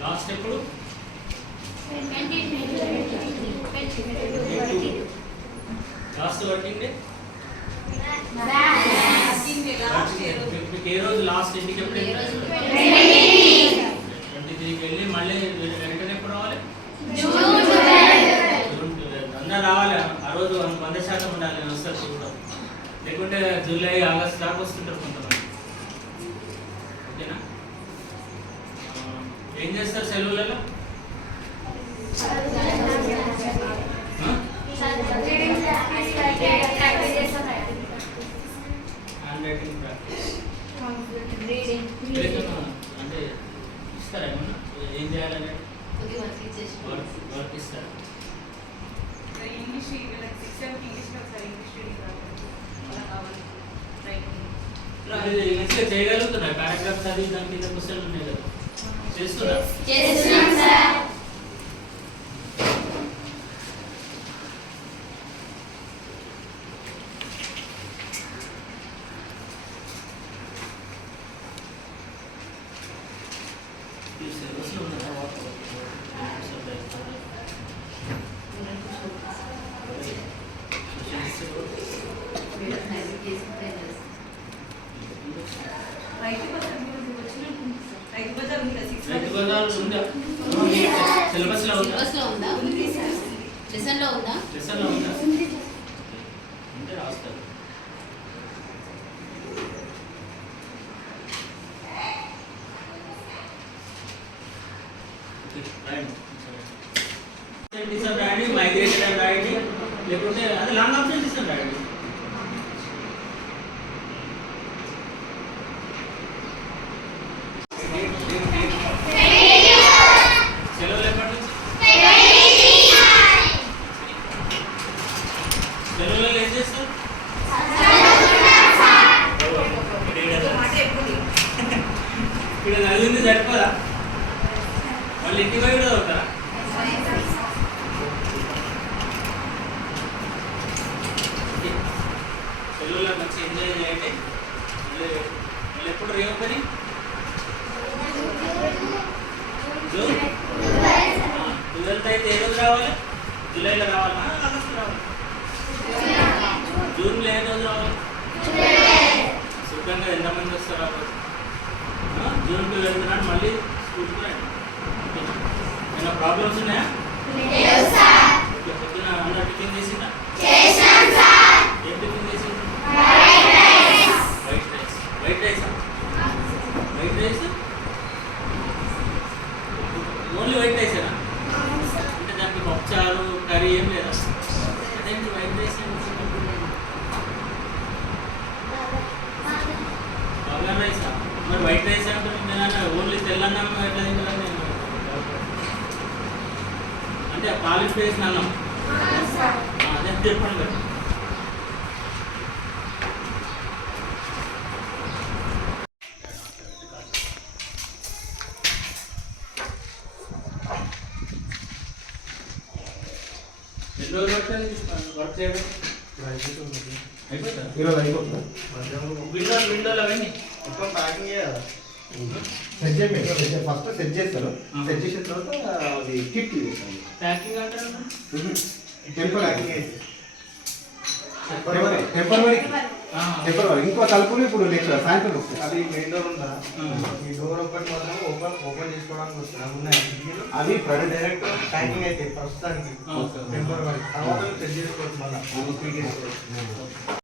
Last ఎప్పుడు last working day మీకు ఏ రోజు లాస్ట్ ఎన్నికెప్పుడు జూలై ఆగస్ట్ దాకా వస్తుంటారు కొంతమంది. ఓకేనా? ఏం చేస్తారు సెలవులలో? చేయగలుగుతున్నాయి పారాగ్రాఫ్ చదివి దాని కింద ఉన్నాయి కదా. చేస్తున్నా. ఉంది సిలబస్లో ఉందా? లెసన్లో ఉందా? ఉంటే రాస్తారు. మైగ్రేటెడ్ అది లాంగ్ ఆప్షన్ ఎప్పుడు రీఓపెనింగ్ జూన్ ట్వెల్త్ అయితే ఏ రోజు రావాలి? జూలైలో రావాలా? ఆగస్ట్ రావాలి? జూన్లో ఏ రోజు రావాలి? శుభ్రంగా ఎంతమంది వస్తారు ఆ జూన్ టూ వెళ్తున్నాడు మళ్ళీ స్కూల్కి రండి ఏమైనా ప్రాబ్లమ్స్ ఉన్నాయా? ఓకే, పొద్దున అందరూ టిఫిన్ చేసిందా ఏం టిఫిన్ చేసింది white rice white rice white rice only white రైసేనా అంటే దానికి పప్పుచారు కర్రీ ఏం లేదా? అదేంటి వైట్ రైస్ రైసా? మరి వైట్ రైస్ అంటే నేను ఓన్లీ తెల్లన్నం ఎట్లా తింటారని నేను అంటే పాలిష్ వేసిన అన్నం అదే చెప్పండి కదా ఎన్ని రోజులు పడుతుంది వర్క్ చేయడం అయిపోతుందా ఈరోజు అయిపోతుందా? సెట్ చేయండి సెట్ చేయండి? ఫస్ట్ సెట్ చేస్తారు. సెట్ చేసిన తర్వాత అది కిట్ టెంపరీ టెంపరీ టెంపరీ ఇంకో తలుపులు ఇప్పుడు నెక్స్ట్ సాయంత్రం అది మెయిన్ డోర్ ఉందా. ఈ డోర్ ఒకటి మాత్రం ఓపెన్ ఓపెన్ చేసుకోవడానికి వస్తుంది? అవి ఉన్నాయి. అది ప్రొడక్ట్ డైరెక్ట్ ప్యాకింగ్ అయితే ప్రస్తుతానికి. టెంపరీ తర్వాత సెట్ చేసుకోవచ్చు మళ్ళీ.